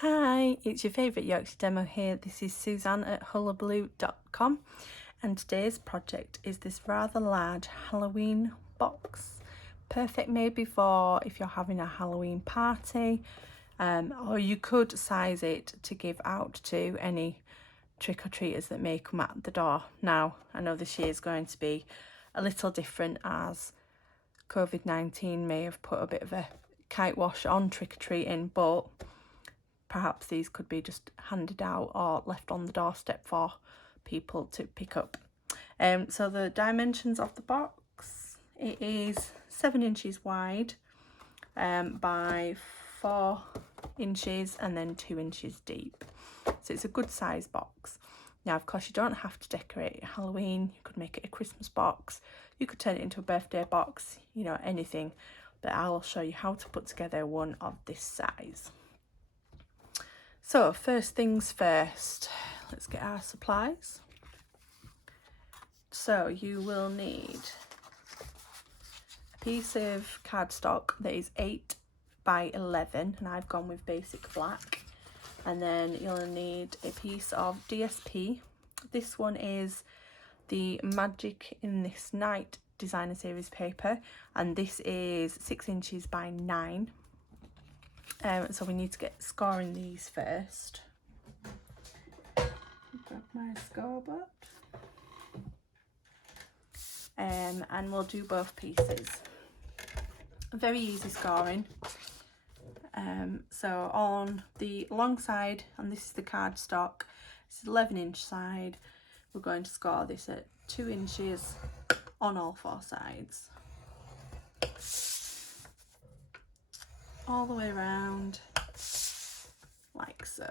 Hi, it's your favourite Yorkshire demo here. This is Suzanne at Hullahbaloo.com, and today's project is this rather large Halloween box. Perfect maybe for if you're having a Halloween party, or you could size it to give out to any trick-or-treaters that may come at the door. Now, I know this year is going to be a little different as COVID-19 may have put a bit of a kite wash on trick-or-treating, but perhaps these could be just handed out or left on the doorstep for people to pick up. So the dimensions of the box, it is 7 inches wide by 4 inches and then 2 inches deep. So it's a good size box. Now, of course, you don't have to decorate Halloween. You could make it a Christmas box. You could turn it into a birthday box, you know, anything. But I'll show you how to put together one of this size. So first things first, let's get our supplies. So you will need a piece of cardstock that is 8 by 11, and I've gone with basic black. And then you'll need a piece of DSP. This one is the Magic in This Night designer series paper, and this is 6 inches by 9. So we need to get scoring these first. Grab my scoreboard. And we'll do both pieces. Very easy scoring. So on the long side, and this is the cardstock, this is 11-inch side, we're going to score this at 2 inches on all 4 sides. All the way around, like so.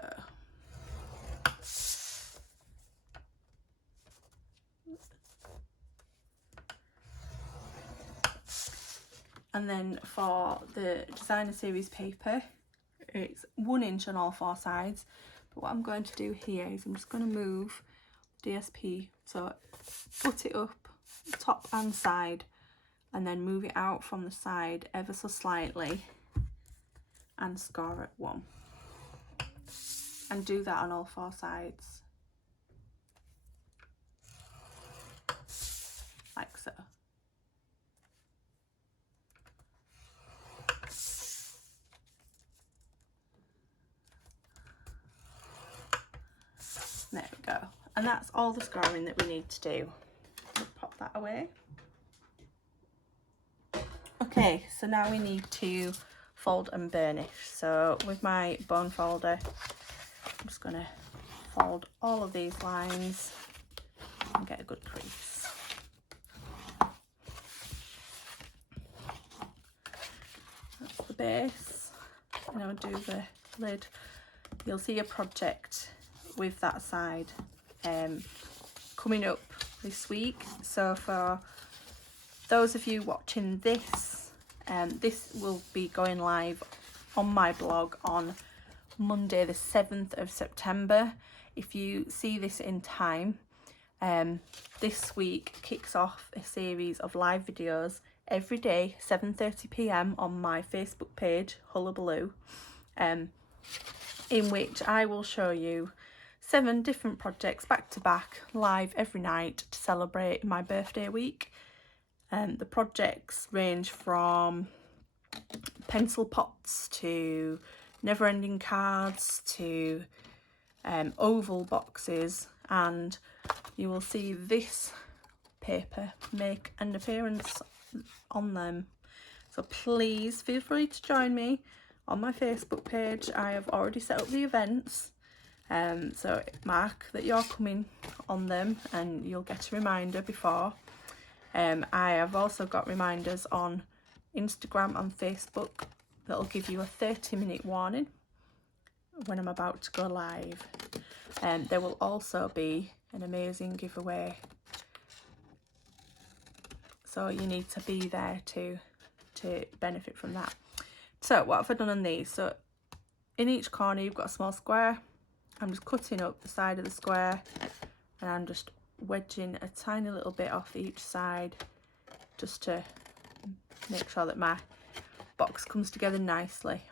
And then for the designer series paper, it's 1 inch on all 4 sides. But what I'm going to do here is I'm just going to move DSP, so put it up top and side, and then move it out from the side ever so slightly and score at 1. And do that on all 4 sides, like so. There we go. And that's all the scoring that we need to do. We'll pop that away. Okay, so now we need to fold and burnish. So with my bone folder, I'm just going to fold all of these lines and get a good crease. That's the base. And I'll do the lid. You'll see a project with that side coming up this week. So for those of you watching this, this will be going live on my blog on Monday the 7th of September. If you see this in time, this week kicks off a series of live videos every day, 7:30 p.m. on my Facebook page, Hullahbaloo, in which I will show you 7 different projects back to back, live every night to celebrate my birthday week. The projects range from pencil pots to never-ending cards to oval boxes, and you will see this paper make an appearance on them. So please feel free to join me on my Facebook page. I have already set up the events, so mark that you're coming on them and you'll get a reminder before. I have also got reminders on Instagram and Facebook that'll give you a 30-minute warning when I'm about to go live. There will also be an amazing giveaway, so you need to be there to benefit from that. So what have I done on these? So in each corner you've got a small square. I'm just cutting up the side of the square and I'm just wedging a tiny little bit off each side just to make sure that my box comes together nicely.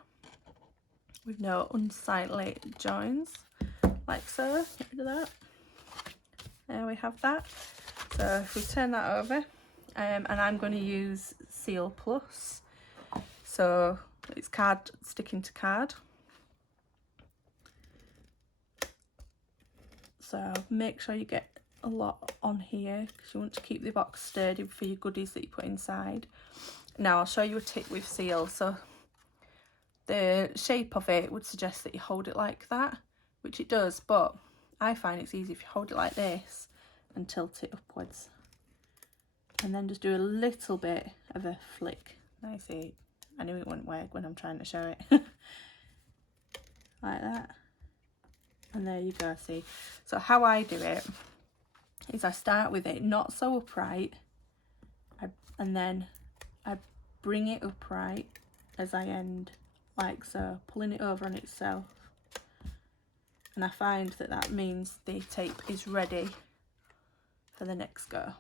with no unsightly joins, like so. Get rid of that. There we have that. So if we turn that over, and I'm going to use Seal Plus, so it's card sticking to card. So make sure you get a lot on here because you want to keep the box sturdy for your goodies that you put inside. Now I'll show you a tip with seal. So the shape of it would suggest that you hold it like that, which it does, but I find it's easy if you hold it like this and tilt it upwards. And then just do a little bit of a flick. I see, I knew it wouldn't work when I'm trying to show it. Like that. And there you go, see. So how I do it is I start with it not so upright, and then I bring it upright as I end, like so, pulling it over on itself. And I find that that means the tape is ready for the next go.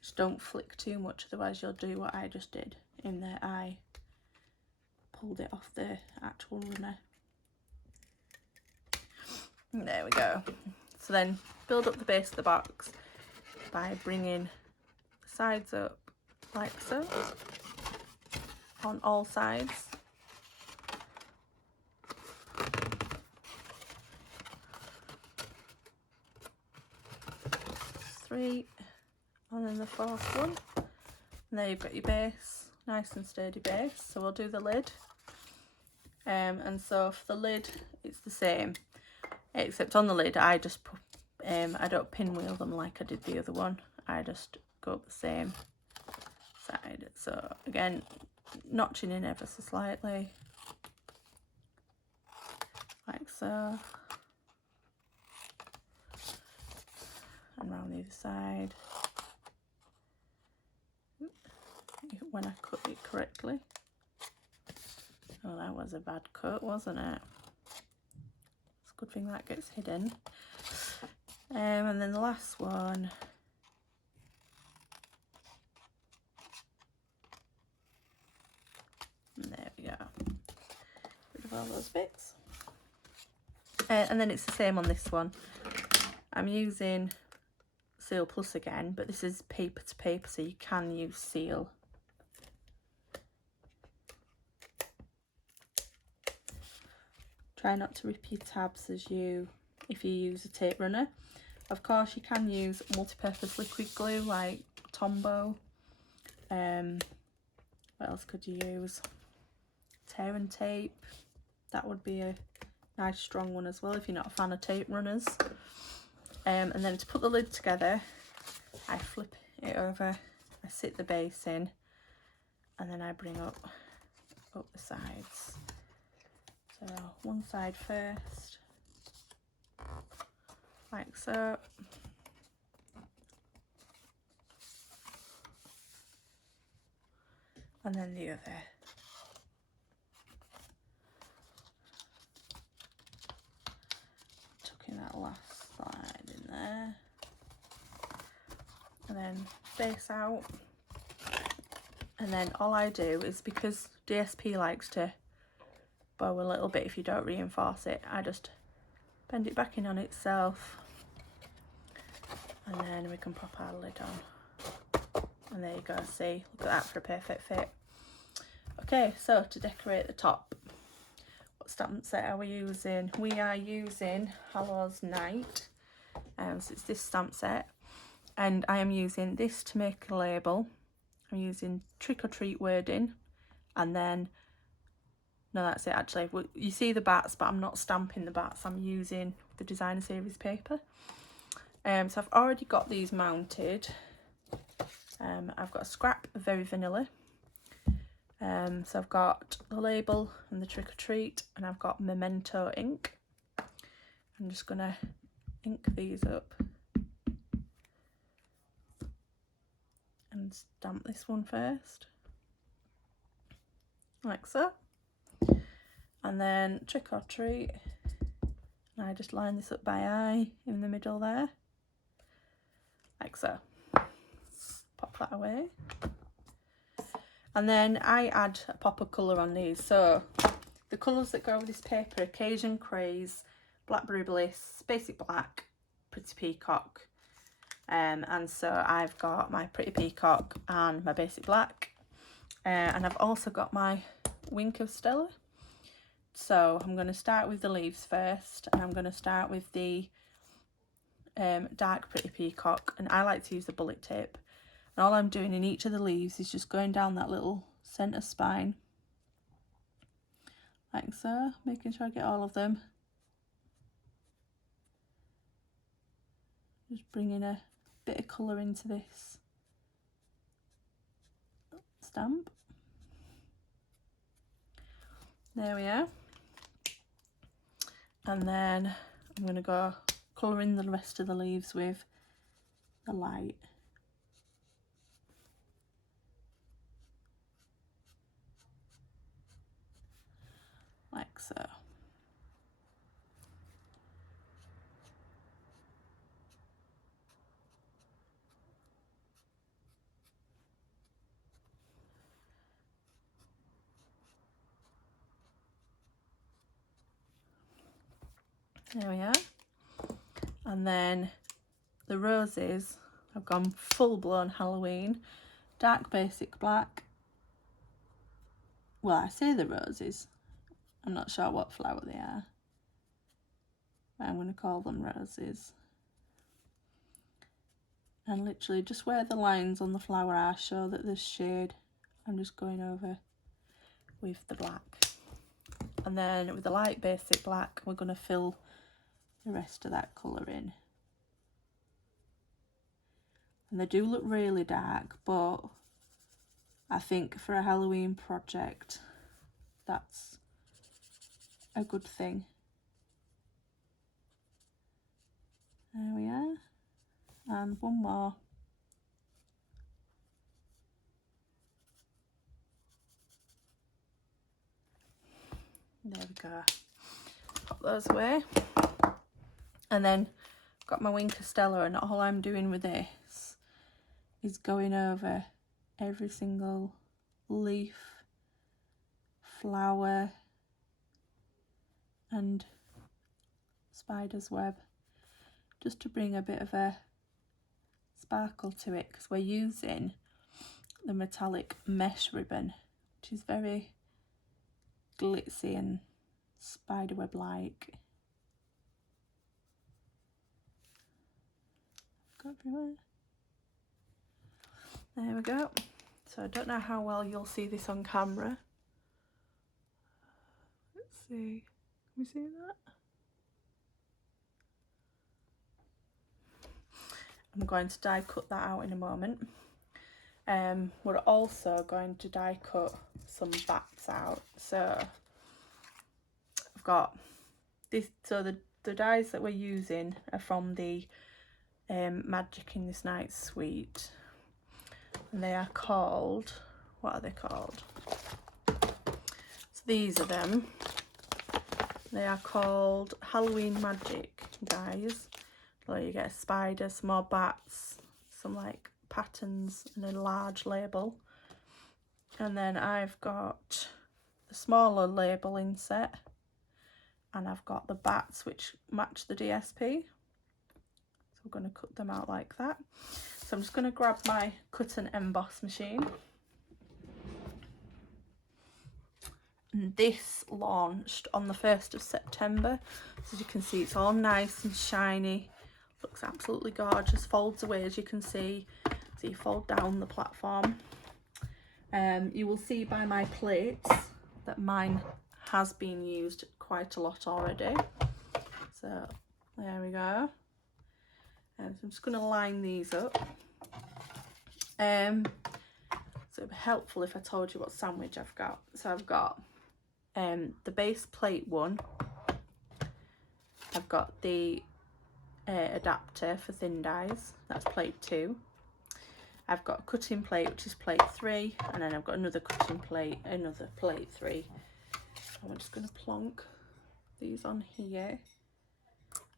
Just don't flick too much, otherwise you'll do what I just did in that I pulled it off the actual runner. And there we go. So then build up the base of the box by bringing the sides up like so on all sides. Three, and then the fourth one, and there you've got your base, nice and sturdy base. So we'll do the lid, and so for the lid it's the same, except on the lid I just put, I don't pinwheel them like I did the other one, I just go up the same side. So again, notching in ever so slightly, like so, and round the other side. When I cut it correctly. Oh, that was a bad cut, wasn't it? It's a good thing that gets hidden. And then the last one. And there we go. Rid of all those bits. And then it's the same on this one. I'm using Seal Plus again, but this is paper to paper, so you can use seal. Try not to rip your tabs if you use a tape runner. Of course you can use multi-purpose liquid glue like Tombow. What else could you use? Tear and tape. That would be a nice strong one as well if you're not a fan of tape runners. And then to put the lid together, I flip it over, I sit the base in, and then I bring up the sides. So one side first, like so. And then the other. Tucking that last side in there. And then base out. And then all I do is, because DSP likes to bow a little bit if you don't reinforce it, I just bend it back in on itself, and then we can pop our lid on. And there you go, see, look at that for a perfect fit. Okay, so to decorate the top, what stamp set are we using? We are using Hallow's Night, so it's this stamp set, and I am using this to make a label. I'm using Trick or Treat wording, and then, no, that's it actually. You see the bats, but I'm not stamping the bats. I'm using the designer series paper. So I've already got these mounted. I've got a scrap of Very Vanilla. So I've got the label and the Trick or Treat, and I've got Memento ink. I'm just gonna ink these up and stamp this one first, like so. And then Trick or Treat, and I just line this up by eye in the middle there, like so. Pop that away. And then I add a pop of colour on these. So the colours that go with this paper are Cajun Craze, Blackberry Bliss, Basic Black, Pretty Peacock. And so I've got my Pretty Peacock and my Basic Black. And I've also got my Wink of Stella. So I'm going to start with the leaves first, and I'm going to start with the dark Pretty Peacock, and I like to use the bullet tape. And all I'm doing in each of the leaves is just going down that little centre spine, like so, making sure I get all of them. Just bringing a bit of colour into this stamp. There we are. And then I'm going to go colouring the rest of the leaves with the light. Like so. There we are. And then the roses, I've gone full blown Halloween, dark Basic Black. Well, I say the roses, I'm not sure what flower they are. I'm going to call them roses. And literally just where the lines on the flower are show that there's shade, I'm just going over with the black. And then with the light Basic Black, we're going to fill the rest of that colour in. And they do look really dark, but I think for a Halloween project, that's a good thing. There we are. And one more. There we go. Pop those away. And then got my Wink of Stella, and all I'm doing with this is going over every single leaf, flower and spider's web, just to bring a bit of a sparkle to it, because we're using the metallic mesh ribbon, which is very glitzy and spiderweb like. Go everywhere. There we go. So I don't know how well you'll see this on camera. Let's see. Can we see that? I'm going to die cut that out in a moment. We're also going to die cut some bats out. So I've got this. So the dies that we're using are from the Magic in This Night suite, and they are called, what are they called? So these are them. They are called Halloween Magic dies. So you get a spider, some more bats, some like patterns and a large label. And then I've got the smaller label inset, and I've got the bats which match the DSP. So we're going to cut them out like that. So I'm just going to grab my cut and emboss machine. And this launched on the 1st of September. So as you can see, it's all nice and shiny. Looks absolutely gorgeous. Folds away, as you can see. So you fold down the platform. You will see by my plates that mine has been used quite a lot already. So there we go. So I'm just going to line these up. So it'd be helpful if I told you what sandwich I've got. So I've got the base plate one. I've got the adapter for thin dies. That's plate 2. I've got a cutting plate, which is plate 3, and then I've got another cutting plate, another plate 3. And we're just going to plonk these on here,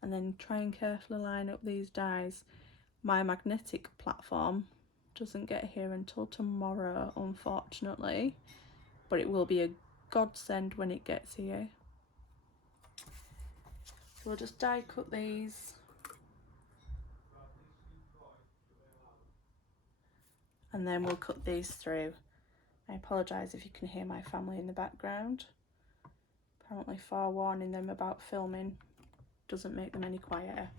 and then try and carefully line up these dies. My magnetic platform doesn't get here until tomorrow, unfortunately, but it will be a godsend when it gets here. So we'll just die cut these, and then we'll cut these through. I apologise if you can hear my family in the background. Apparently forewarning them about filming doesn't make them any quieter.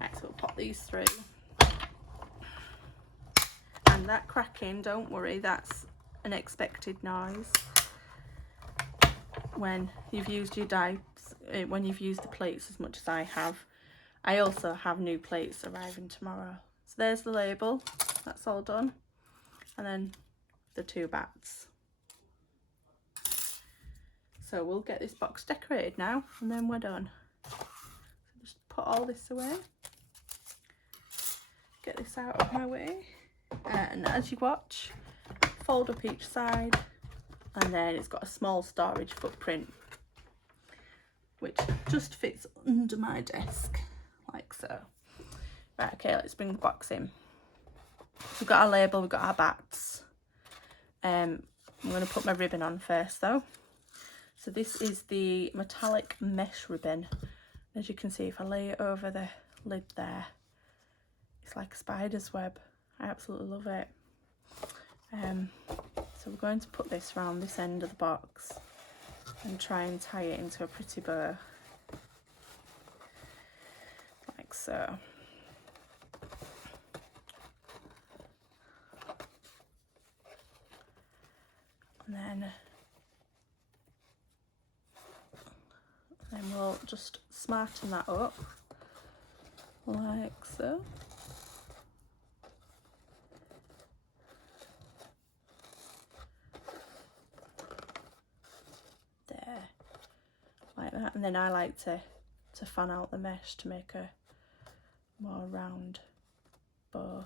Right, so we'll pop these through. And that cracking, don't worry, that's an expected noise when you've used your dies, when you've used the plates as much as I have. I also have new plates arriving tomorrow. So there's the label, that's all done. And then the 2 bats. So we'll get this box decorated now, and then we're done. So just put all this away. Get this out of my way. And as you watch, fold up each side, and then it's got a small storage footprint, which just fits under my desk, like so. Right, okay, let's bring the box in. We've got our label, we've got our bats. I'm going to put my ribbon on first though. So this is the metallic mesh ribbon. As you can see, if I lay it over the lid there, it's like a spider's web. I absolutely love it. So we're going to put this around this end of the box and try and tie it into a pretty bow, like so. And then we'll just smarten that up, like so. There, like that. And then I like to fan out the mesh to make a more round bow,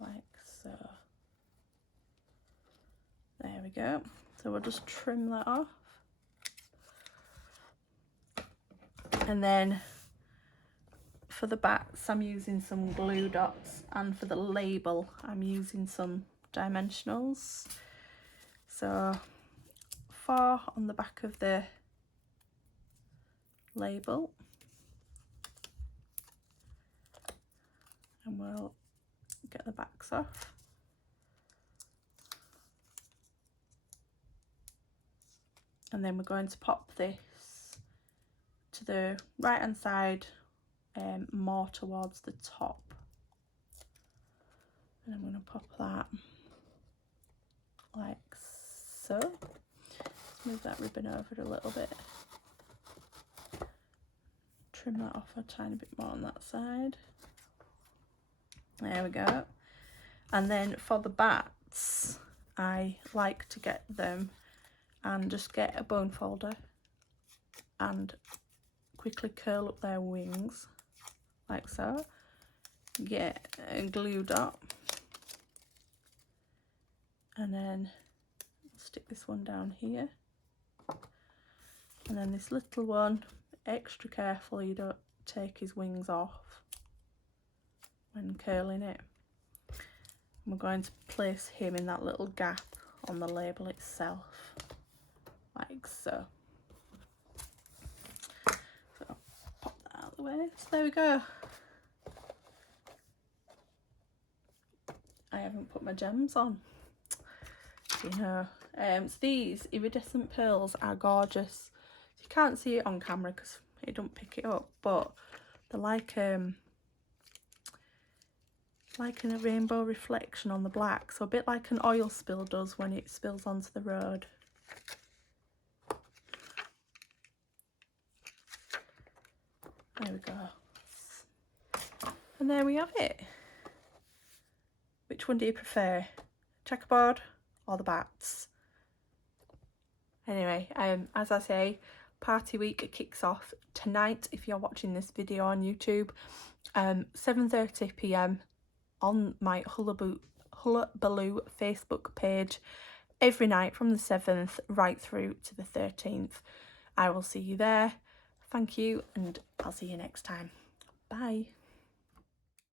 like so. There we go. So we'll just trim that off. And then for the bats, I'm using some glue dots, and for the label, I'm using some dimensionals. So 4 on the back of the label, and we'll get the backs off. And then we're going to pop this to the right hand side, more towards the top. And I'm going to pop that like so. Move that ribbon over a little bit. Trim that off a tiny bit more on that side. There we go. And then for the bats, I like to get them and just get a bone folder and quickly curl up their wings like so. Get a glue dot, and then stick this one down here, and then this little one, extra careful you don't take his wings off when curling it. And we're going to place him in that little gap on the label itself, like so. So pop that out of the way. So there we go. I haven't put my gems on, you know. So these iridescent pearls are gorgeous. You can't see it on camera because it don't pick it up, but they're like a rainbow reflection on the black, so a bit like an oil spill does when it spills onto the road. There we go. And there we have it. Which one do you prefer? Checkerboard or the bats? Anyway, as I say, party week kicks off tonight if you're watching this video on YouTube. 7:30 p.m. on my Hullahbaloo Facebook page every night from the 7th right through to the 13th. I will see you there. Thank you, and I'll see you next time. Bye.